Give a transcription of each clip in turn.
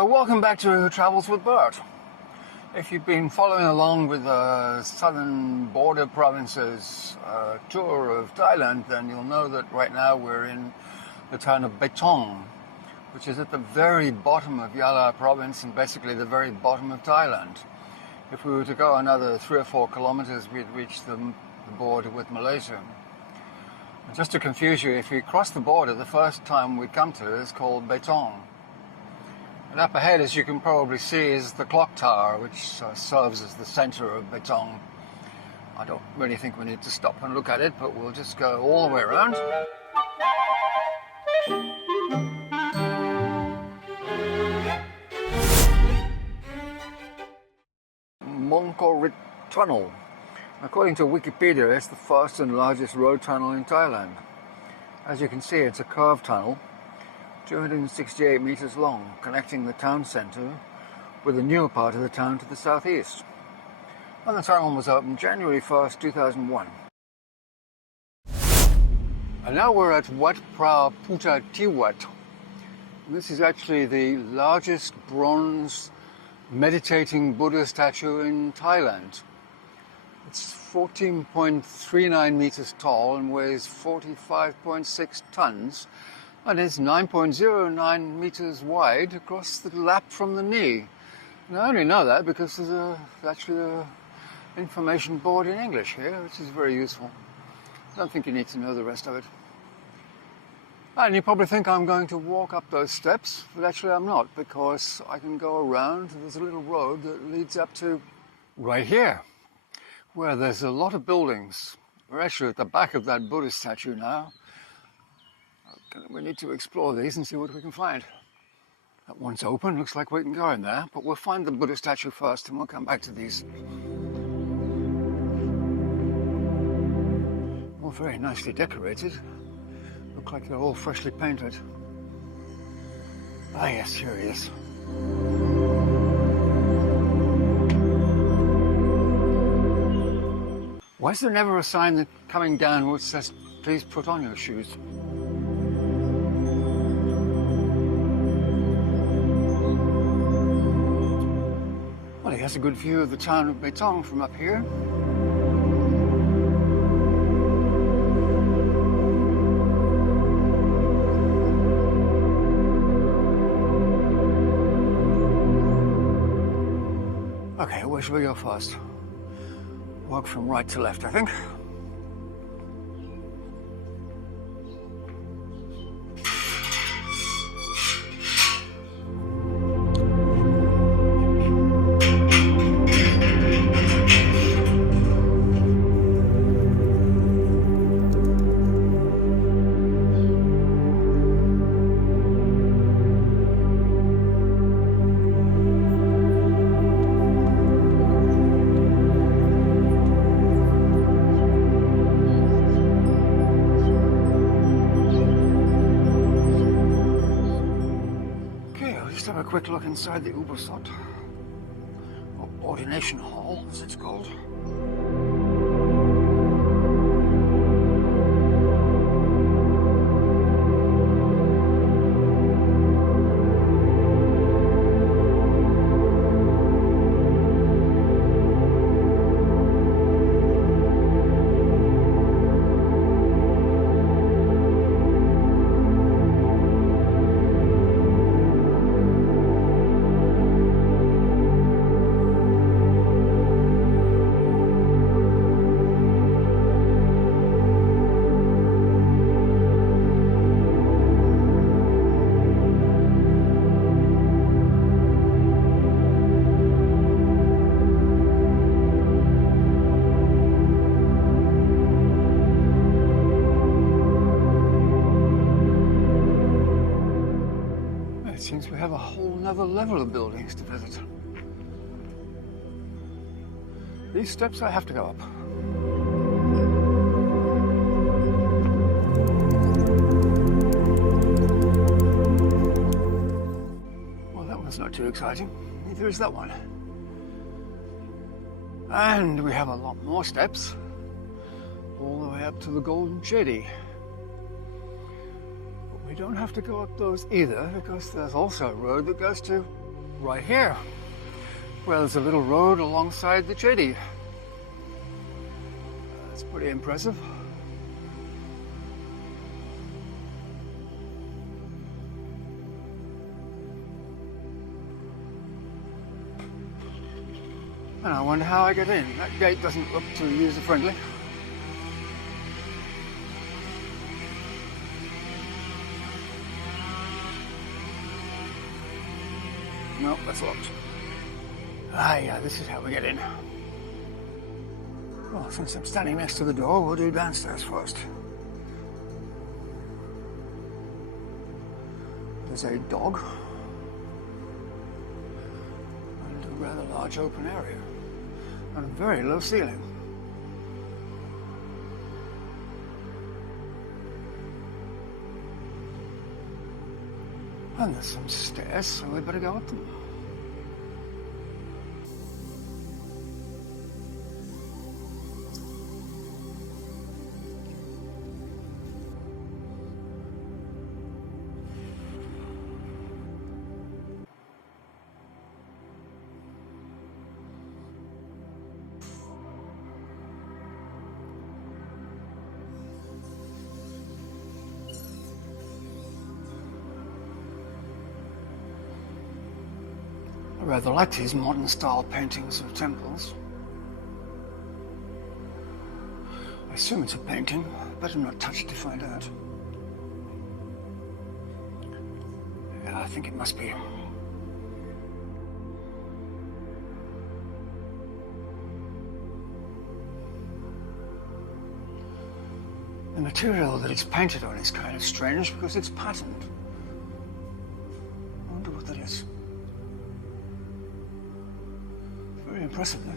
So, welcome back to Travels with Bert. If you've been following along with the southern border provinces tour of Thailand, then you'll know that right now we're in the town of Betong, which is at the very bottom of Yala province and basically the very bottom of Thailand. If we were to go another 3 or 4 kilometers, we'd reach the border with Malaysia. And just to confuse you, if we cross the border, the first town we come to is called Betong. And up ahead, as you can probably see, is the clock tower, which serves as the center of Betong. I don't really think we need to stop and look at it, but we'll just go all the way around. Mongkolrit Tunnel. According to Wikipedia, it's the first and largest road tunnel in Thailand. As you can see, it's a curved tunnel, 268 meters long, connecting the town center with the newer part of the town to the southeast. And the tunnel was opened January 1st, 2001. And now we're at Wat Phra Phuttha. This is actually the largest bronze meditating Buddha statue in Thailand. It's 14.39 meters tall and weighs 45.6 tons. And it's 9.09 meters wide across the lap from the knee. And I only know that because there's actually an information board in English here, which is very useful. I don't think you need to know the rest of it. And you probably think I'm going to walk up those steps, but actually I'm not, because I can go around. There's a little road that leads up to right here, where there's a lot of buildings. We're actually at the back of that Buddhist statue now. We need to explore these and see what we can find. That one's open, looks like we can go in there, but we'll find the Buddha statue first and we'll come back to these. All very nicely decorated. Look like they're all freshly painted. Ah yes, here he is. Why is there never a sign that coming down which says, please put on your shoes? Well, he has a good view of the town of Betong from up here. Okay, where should we go first? Walk from right to left, I think. Have a quick look inside the Ubosot, or ordination hall, as it's called. Seems we have a whole nother level of buildings to visit. These steps I have to go up. Well, that one's not too exciting. Neither is that one. And we have a lot more steps, all the way up to the Golden Chedi. We don't have to go up those either, because there's also a road that goes to right here. Well, there's a little road alongside the Chedi. That's pretty impressive. And I wonder how I get in. That gate doesn't look too user-friendly. No, that's locked. Ah, yeah, this is how we get in. Well, since I'm standing next to the door, we'll do downstairs first. There's a dog and a rather large open area and a very low ceiling. And there's some stairs, so we better go up them. I rather like these modern style paintings of temples. I assume it's a painting. Better not touch it to find out. Yeah, I think it must be. The material that it's painted on is kind of strange because it's patterned. I wonder what that is. Very impressive, though.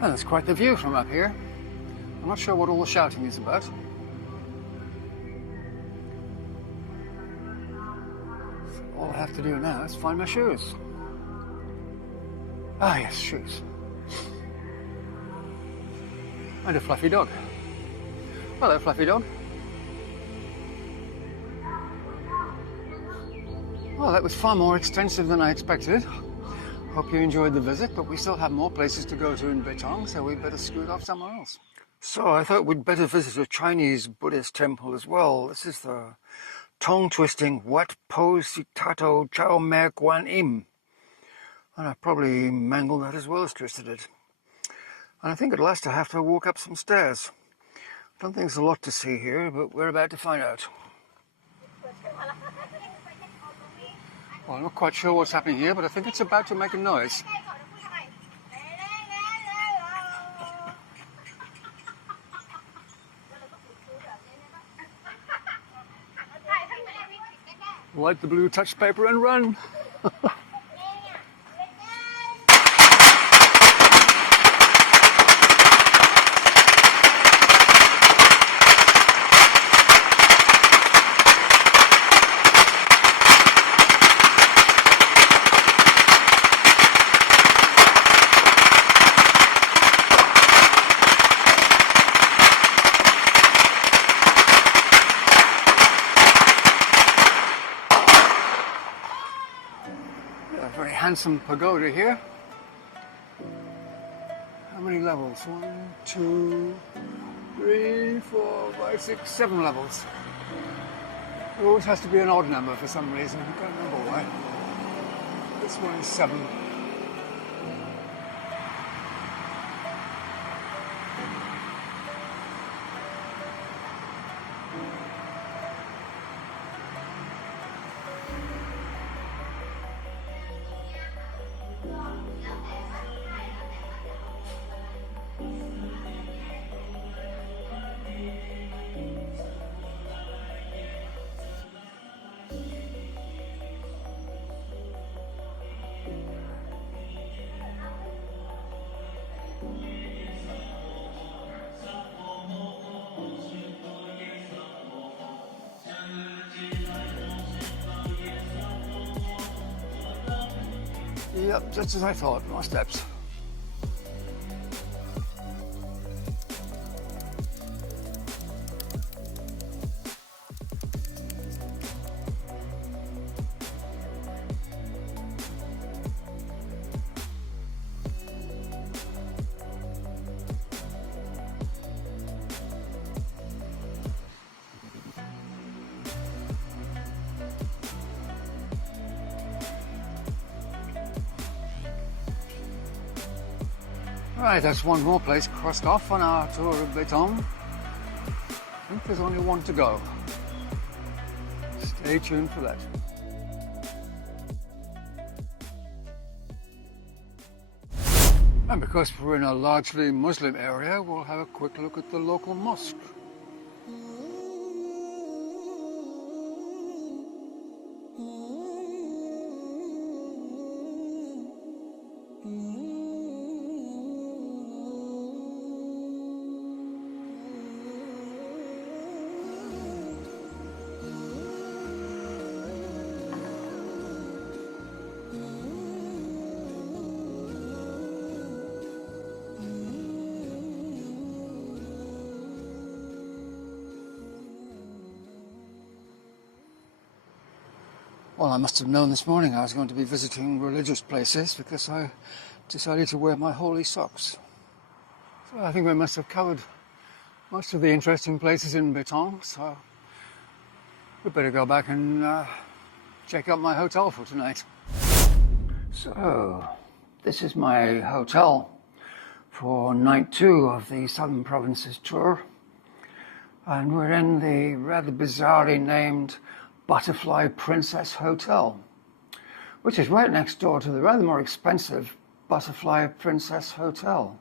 Well, that's quite the view from up here. I'm not sure what all the shouting is about. So all I have to do now is find my shoes. Ah, yes, shoes. And a fluffy dog. Hello, fluffy dog. Well, that was far more extensive than I expected. Hope you enjoyed the visit, but we still have more places to go to in Betong, so we better scoot off somewhere else. So I thought we'd better visit a Chinese Buddhist temple as well. This is the tongue-twisting Wat Phothisatto Chaomae Kuan. And I probably mangled that as well as twisted it. And I think at last I have to walk up some stairs. I don't think there's a lot to see here, but we're about to find out. Well, I'm not quite sure what's happening here, but I think it's about to make a noise. Wipe the blue touch paper and run. Handsome pagoda here. How many levels? 1, 2, 3, 4, 5, 6, 7 levels. It always has to be an odd number for some reason. I can't remember why. This one is 7. Yep, just as I thought, more steps. Right, that's one more place crossed off on our tour of Betong. I think there's only one to go. Stay tuned for that. And because we're in a largely Muslim area, we'll have a quick look at the local mosque. Well, I must have known this morning I was going to be visiting religious places because I decided to wear my holy socks. So I think we must have covered most of the interesting places in Betong, so we better go back and check out my hotel for tonight. So, this is my hotel for night 2 of the Southern Provinces tour, and we're in the rather bizarrely named Butterfly Princess Hotel, which is right next door to the rather more expensive Butterfly Princess Hotel.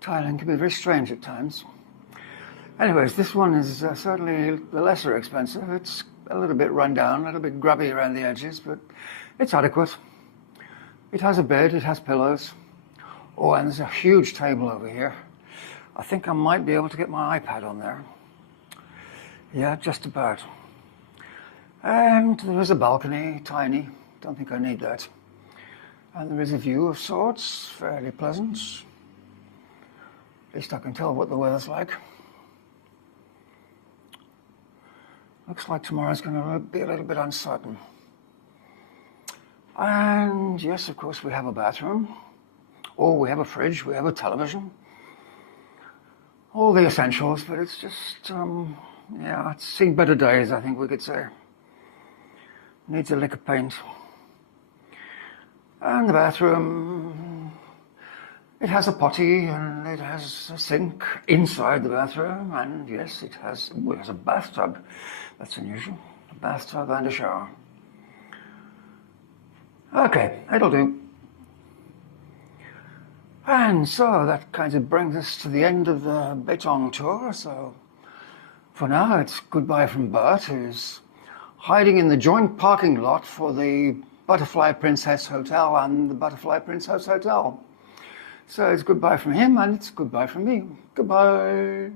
Thailand can be very strange at times. Anyways, this one is certainly the lesser expensive. It's a little bit run down, a little bit grubby around the edges, but it's adequate. It has a bed, it has pillows. Oh, and there's a huge table over here. I think I might be able to get my iPad on there. Yeah, just about. And there is a balcony, tiny, don't think I need that. And there is a view of sorts, fairly pleasant. At least I can tell what the weather's like. Looks like tomorrow's going to be a little bit uncertain. And yes, of course, we have a bathroom. Oh, we have a fridge, we have a television. All the essentials, but it's just, yeah, it's seen better days, I think we could say. Needs a lick of paint. And the bathroom, it has a potty and it has a sink inside the bathroom, and yes, it has a bathtub. That's unusual. A bathtub and a shower. Okay, it'll do. And so that kind of brings us to the end of the Betong tour. So for now, it's goodbye from Bert, who's hiding in the joint parking lot for the Butterfly Princess Hotel and the Butterfly Princess Hotel. So it's goodbye from him and it's goodbye from me. Goodbye.